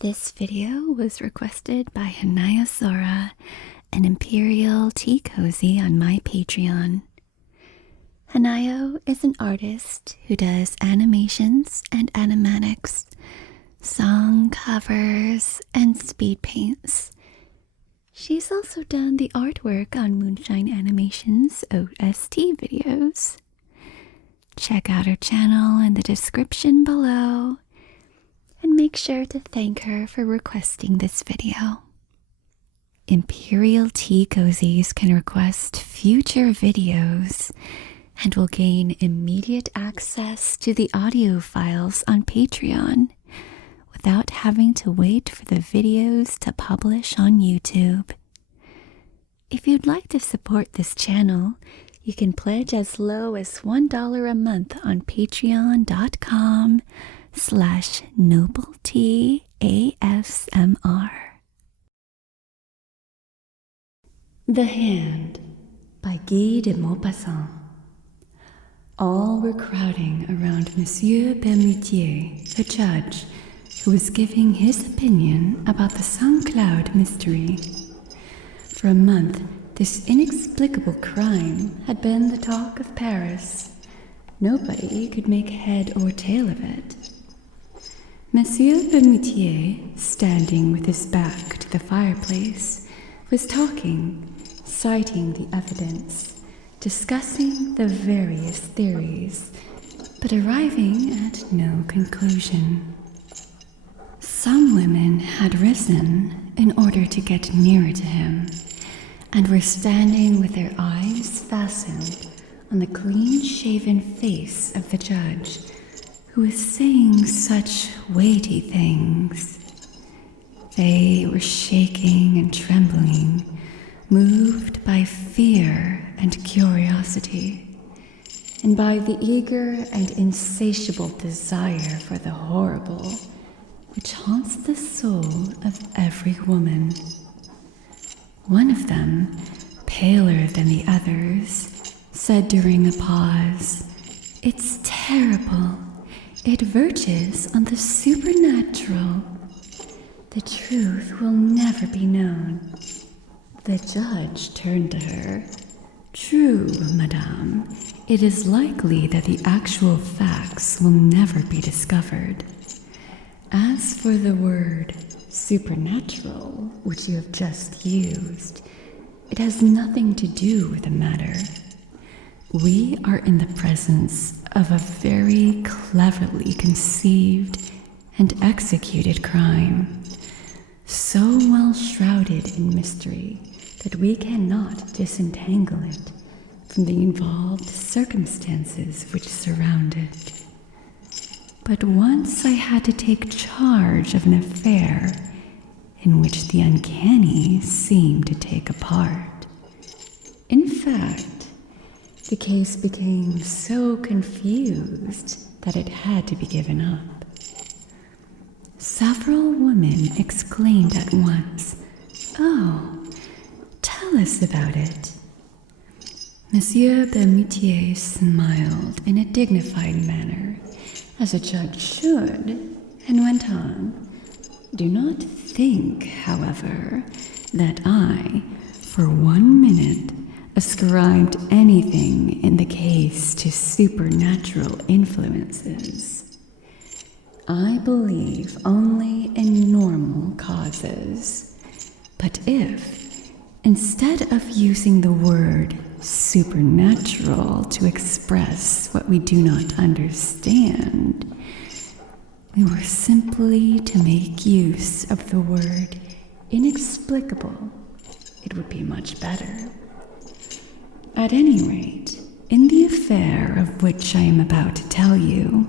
This video was requested by Hanaya Sora, an Imperial Tea Cozy on my Patreon. Hanayo is an artist who does animations and animatics, song covers, and speed paints. She's also done the artwork on Moonshine Animation's OST videos. Check out her channel in the description below, and make sure to thank her for requesting this video. Imperial Tea Cozies can request future videos and will gain immediate access to the audio files on Patreon without having to wait for the videos to publish on YouTube. If you'd like to support this channel, you can pledge as low as $1 a month on patreon.com/nobleteaasmr. The Hand by Guy de Maupassant. All were crowding around Monsieur Bermutier, the judge, who was giving his opinion about the Saint-Cloud mystery. For a month, this inexplicable crime had been the talk of Paris. Nobody could make head or tail of it. Monsieur Bermutier, standing with his back to the fireplace, was talking, citing the evidence, discussing the various theories, but arriving at no conclusion. Some women had risen in order to get nearer to him, and were standing with their eyes fastened on the clean-shaven face of the judge, who was saying such weighty things. They were shaking and trembling, moved by fear and curiosity, and by the eager and insatiable desire for the horrible, which haunts the soul of every woman. One of them, paler than the others, said during a pause, "It's terrible. It verges on the supernatural. The truth will never be known." The judge turned to her. "True, madame. It is likely that the actual facts will never be discovered. As for the word supernatural, which you have just used, it has nothing to do with the matter. We are in the presence of a very cleverly conceived and executed crime, so well shrouded in mystery that we cannot disentangle it from the involved circumstances which surround it. But once I had to take charge of an affair in which the uncanny seemed to take a part. In fact, the case became so confused that it had to be given up. Several women exclaimed at once, 'Oh, tell us about it.' Monsieur Bermutier smiled in a dignified manner, as a judge should, and went on, 'Do not think, however, that I, for 1 minute, ascribed anything in the case to supernatural influences. I believe only in normal causes. But if, instead of using the word supernatural to express what we do not understand, we were simply to make use of the word inexplicable, it would be much better. At any rate, in the affair of which I am about to tell you,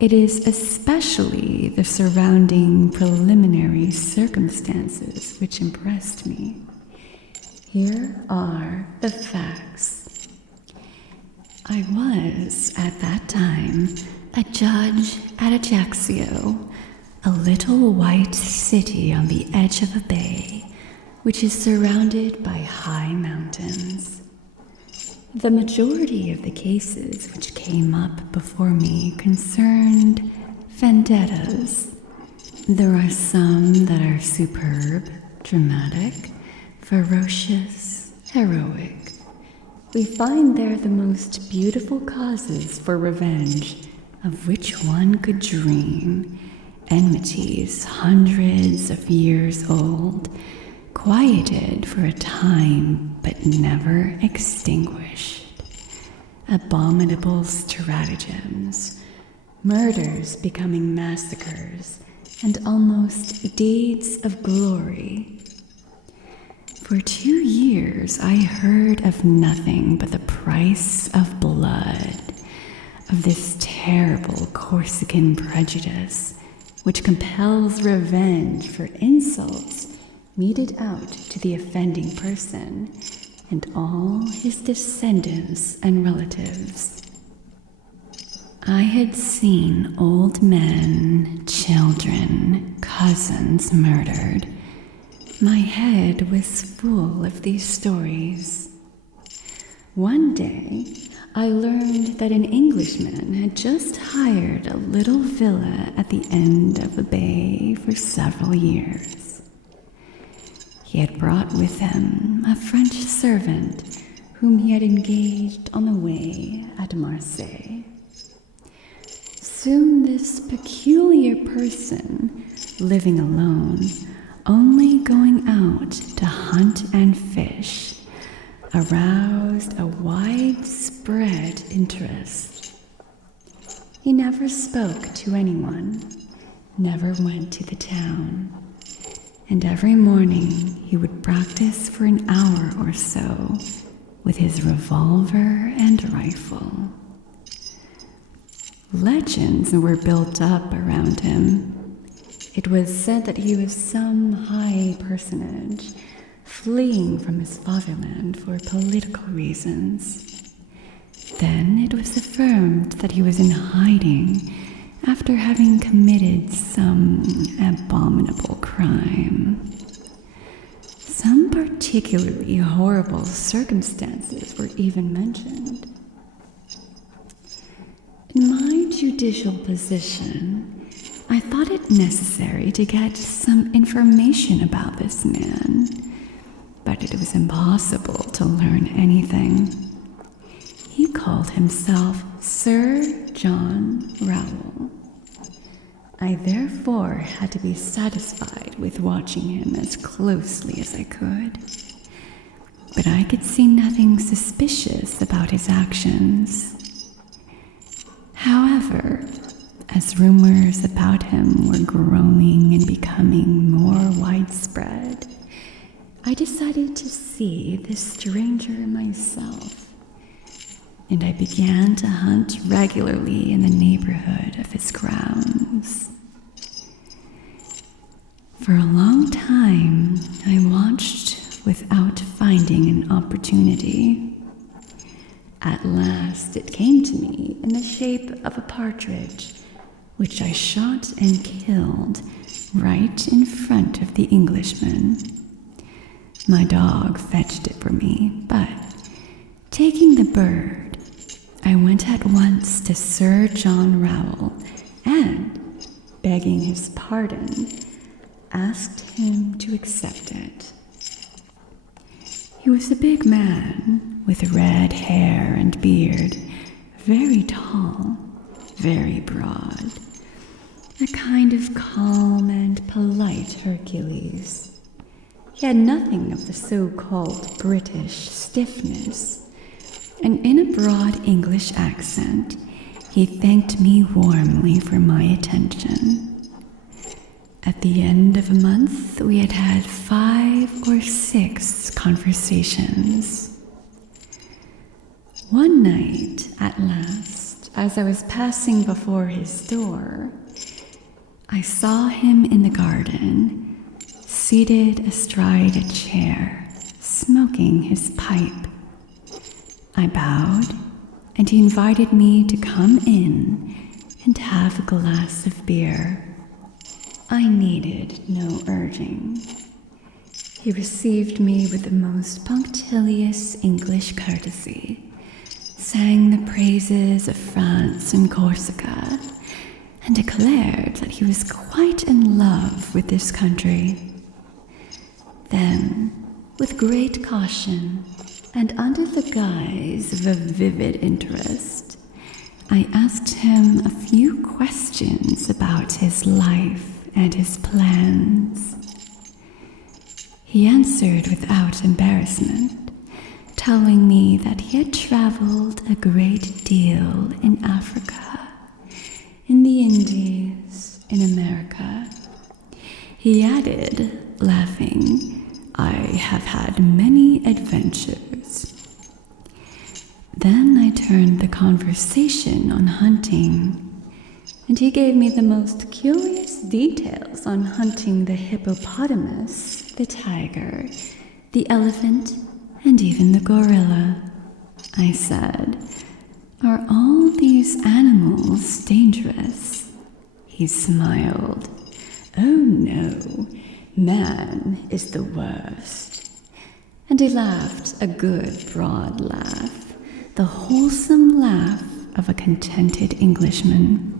it is especially the surrounding preliminary circumstances which impressed me. Here are the facts. I was, at that time, a judge at Ajaccio, a little white city on the edge of a bay, which is surrounded by high mountains. The majority of the cases which came up before me concerned vendettas, There are some that are superb, dramatic, ferocious, heroic. We find there the most beautiful causes for revenge, of which one could dream, enmities hundreds of years old, quieted for a time but never extinguished, abominable stratagems, murders becoming massacres, and almost deeds of glory. For 2 years I heard of nothing but the price of blood, of this terrible Corsican prejudice which compels revenge for insults meted out to the offending person and all his descendants and relatives. I had seen old men, children, cousins murdered. My head was full of these stories. One day, I learned that an Englishman had just hired a little villa at the end of a bay for several years. He had brought with him a French servant whom he had engaged on the way at Marseille. Soon this peculiar person, living alone, only going out to hunt and fish, aroused a widespread interest. He never spoke to anyone, never went to the town, and every morning he would practice for an hour or so with his revolver and rifle. Legends were built up around him. It was said that he was some high personage, fleeing from his fatherland for political reasons. Then it was affirmed that he was in hiding after having committed some abominable crime. Some particularly horrible circumstances were even mentioned. In my judicial position, I thought it necessary to get some information about this man, but it was impossible to learn anything. He called himself Sir John Rowell. I therefore had to be satisfied with watching him as closely as I could, but I could see nothing suspicious about his actions. However, as rumors about him were growing and becoming more widespread, I decided to see this stranger myself, and I began to hunt regularly in the neighborhood of his grounds. For a long time, I watched without finding an opportunity. At last it came to me in the shape of a partridge, which I shot and killed right in front of the Englishman. My dog fetched it for me, but taking the bird, I went at once to Sir John Rowell and, begging his pardon, asked him to accept it. He was a big man with red hair and beard, very tall, very broad, a kind of calm and polite Hercules. He had nothing of the so-called British stiffness, and in a broad English accent, he thanked me warmly for my attention. At the end of a month, we had had 5 or 6 conversations. One night, at last, as I was passing before his door, I saw him in the garden, seated astride a chair, smoking his pipe. I bowed, and he invited me to come in and have a glass of beer. I needed no urging. He received me with the most punctilious English courtesy, sang the praises of France and Corsica, and declared that he was quite in love with this country. Then, with great caution, and under the guise of a vivid interest, I asked him a few questions about his life and his plans. He answered without embarrassment, telling me that he had traveled a great deal in Africa, in the Indies, in America. He added, laughing, "I have had many adventures." Then I turned the conversation on hunting, and he gave me the most curious details on hunting the hippopotamus, the tiger, the elephant, and even the gorilla. I said, "Are all these animals dangerous?" He smiled. "Oh no, man is the worst." And he laughed a good broad laugh, the wholesome laugh of a contented Englishman.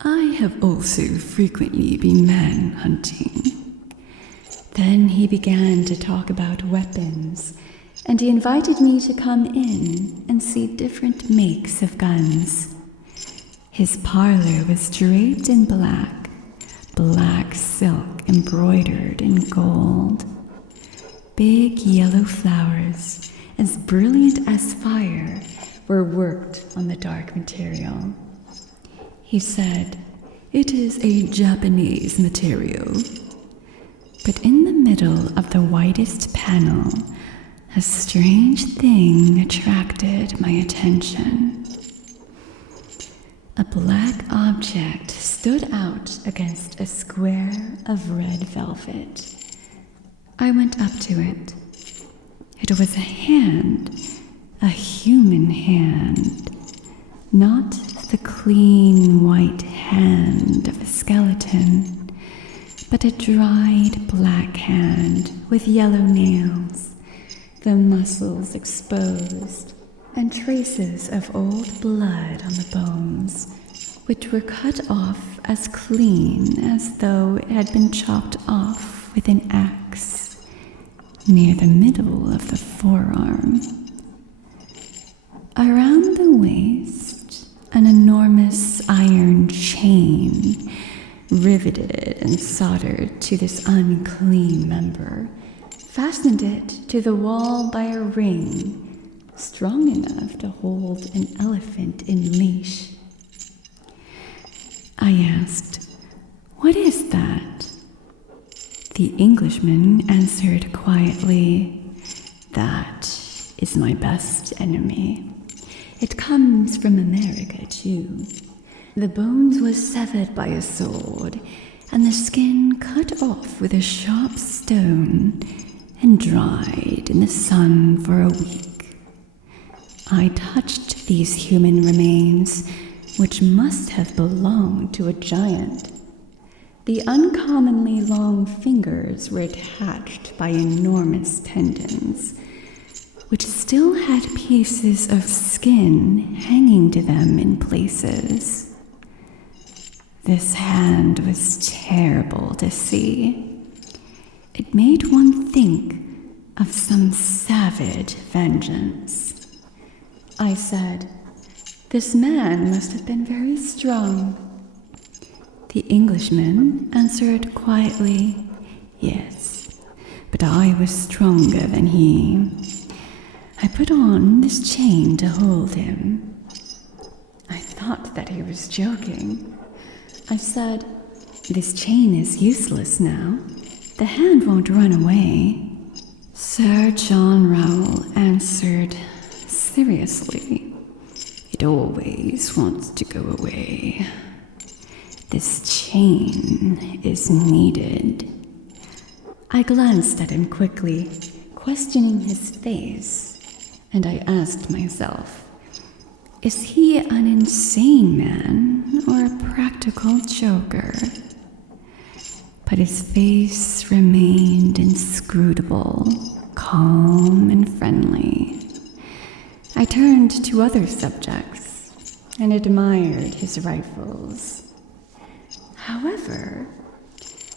"I have also frequently been man hunting." Then he began to talk about weapons, and he invited me to come in and see different makes of guns. His parlor was draped in black silk embroidered in gold. Big yellow flowers, as brilliant as fire, were worked on the dark material. He said, "It is a Japanese material." But in the middle of the whitest panel, a strange thing attracted my attention. A black object stood out against a square of red velvet. I went up to it. It was a hand, a human hand, not the clean white hand of a skeleton, but a dried black hand with yellow nails, the muscles exposed, and traces of old blood on the bones, which were cut off as clean as though it had been chopped off with an axe near the middle of the forearm. Around the waist, an enormous iron chain, riveted and soldered to this unclean member, fastened it to the wall by a ring strong enough to hold an elephant in leash. I asked, "What is that?" The Englishman answered quietly, "That is my best enemy. It comes from America, too. The bones were severed by a sword, and the skin cut off with a sharp stone and dried in the sun for a week. I touched these human remains, which must have belonged to a giant. The uncommonly long fingers were attached by enormous tendons, which still had pieces of skin hanging to them in places. This hand was terrible to see. It made one think of some savage vengeance. I said, "This man must have been very strong." The Englishman answered quietly, "Yes, but I was stronger than he. I put on this chain to hold him." I thought that he was joking. I said, "This chain is useless now. The hand won't run away." Sir John Rowell answered seriously, "It always wants to go away. This chain is needed." I glanced at him quickly, questioning his face, and I asked myself, is he an insane man or a practical joker? But his face remained inscrutable, calm and friendly. I turned to other subjects. and admired his rifles. However,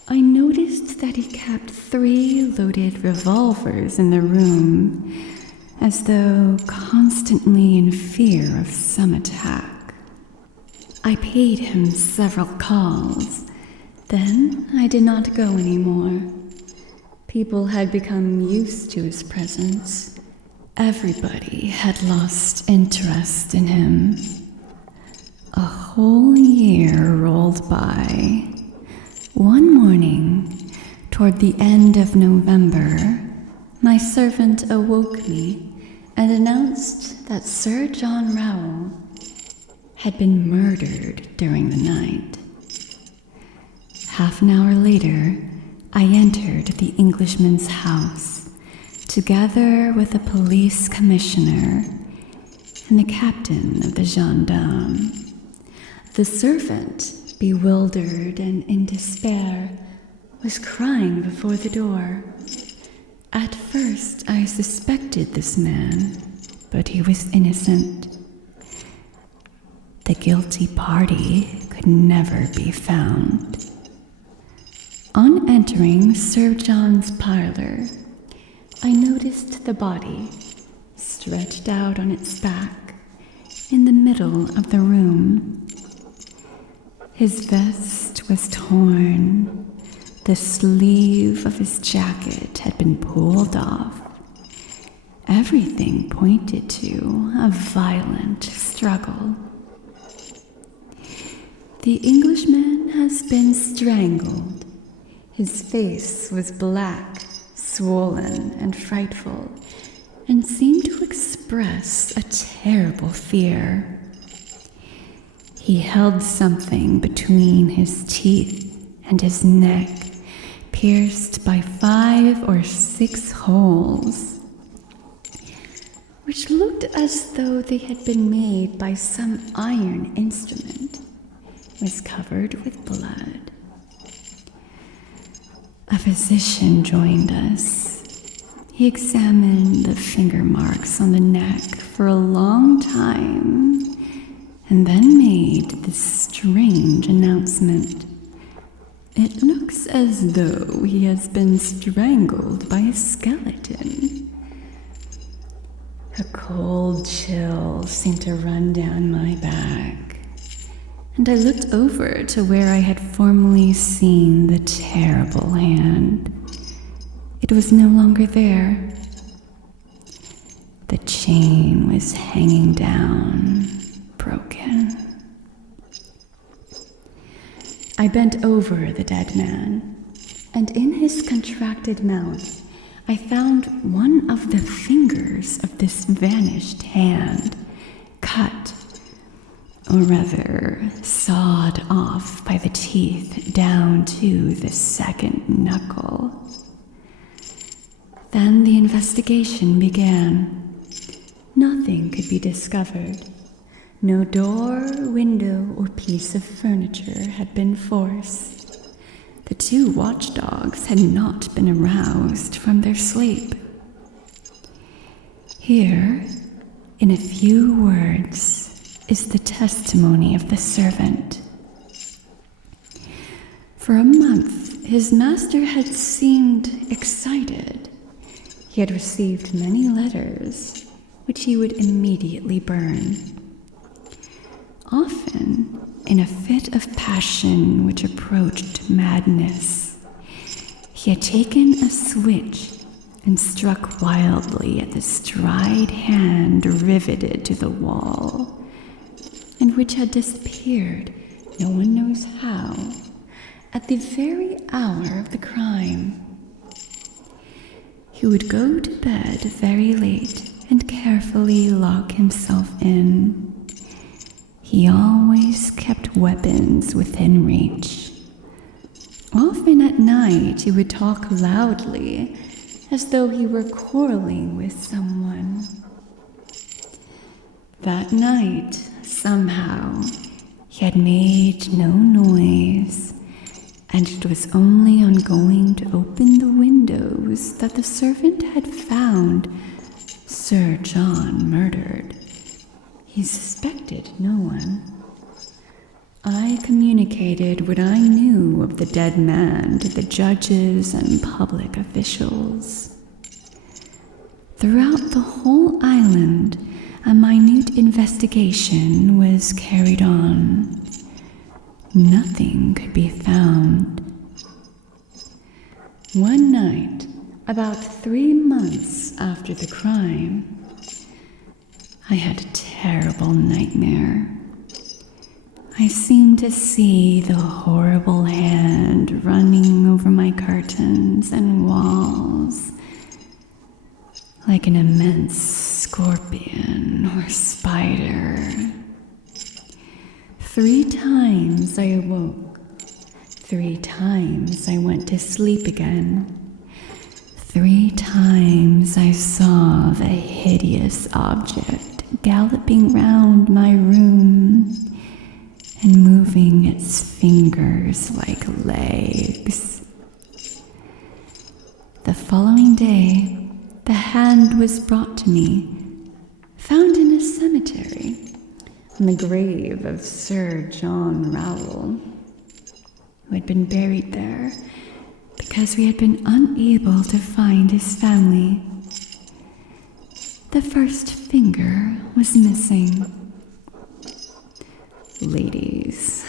I noticed that he kept 3 loaded revolvers in the room, as though constantly in fear of some attack. I paid him several calls, then I did not go anymore. People had become used to his presence. Everybody had lost interest in him. A whole year rolled by. One morning, toward the end of November, my servant awoke me and announced that Sir John Rowell had been murdered during the night. Half an hour later, I entered the Englishman's house, together with the police commissioner and the captain of the gendarmes. The servant, bewildered and in despair, was crying before the door. At first, I suspected this man, but he was innocent. The guilty party could never be found. On entering Sir John's parlor, I noticed the body stretched out on its back in the middle of the room. His vest was torn. The sleeve of his jacket had been pulled off. Everything pointed to a violent struggle. The Englishman has been strangled. His face was black, swollen, and frightful, and seemed to express a terrible fear. He held something between his teeth and his neck, pierced by 5 or 6 holes, which looked as though they had been made by some iron instrument. It was covered with blood. A physician joined us. He examined the finger marks on the neck for a long time, and then made this strange announcement. It looks as though he has been strangled by a skeleton. A cold chill seemed to run down my back, and I looked over to where I had formerly seen the terrible hand. It was no longer there. The chain was hanging down, broken. I bent over the dead man, and in his contracted mouth, I found one of the fingers of this vanished hand, cut, or rather sawed off by the teeth down to the second knuckle. Then the investigation began. Nothing could be discovered. No door, window, or piece of furniture had been forced. The 2 watchdogs had not been aroused from their sleep. Here, in a few words, is the testimony of the servant. For a month, his master had seemed excited. He had received many letters, which he would immediately burn. Often, in a fit of passion which approached madness, he had taken a switch and struck wildly at the stride hand riveted to the wall, and which had disappeared, no one knows how, at the very hour of the crime. He would go to bed very late and carefully lock himself in. He always kept weapons within reach. Often at night he would talk loudly, as though he were quarreling with someone. That night, somehow, he had made no noise, and it was only on going to open the windows that the servant had found Sir John murdered. He suspected no one. I communicated what I knew of the dead man to the judges and public officials. Throughout the whole island, a minute investigation was carried on. Nothing could be found. One night, about 3 months after the crime, I had a terrible nightmare. I seemed to see the horrible hand running over my curtains and walls, like an immense scorpion or spider. 3 times I awoke. 3 times I went to sleep again. 3 times I saw the hideous object galloping round my room and moving its fingers like legs. The following day, the hand was brought to me, found in a cemetery, on the grave of Sir John Rowell, who had been buried there because we had been unable to find his family. The first finger was missing. Ladies,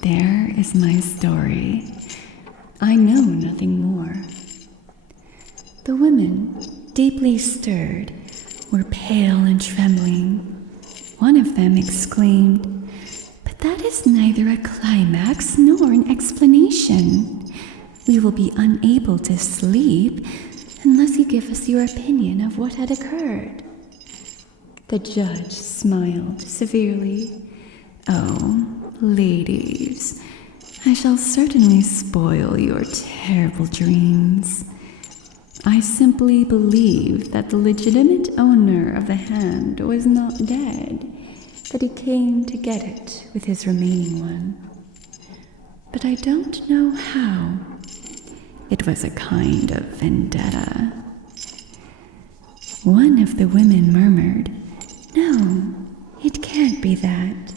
there is my story. I know nothing more. The women, deeply stirred, were pale and trembling. One of them exclaimed, "But that is neither a climax nor an explanation. We will be unable to sleep unless you give us your opinion of what had occurred." The judge smiled severely. "Oh, ladies, I shall certainly spoil your terrible dreams. I simply believe that the legitimate owner of the hand was not dead, that he came to get it with his remaining one. But I don't know how. It was a kind of vendetta." One of the women murmured, "No, it can't be that."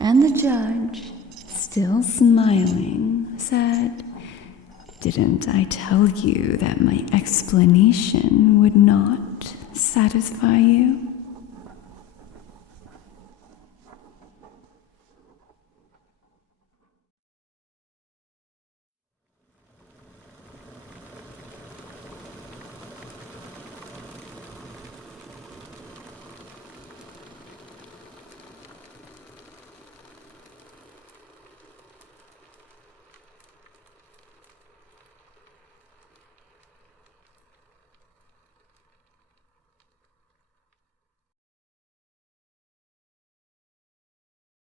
And the judge, still smiling, said, "Didn't I tell you that my explanation would not satisfy you?"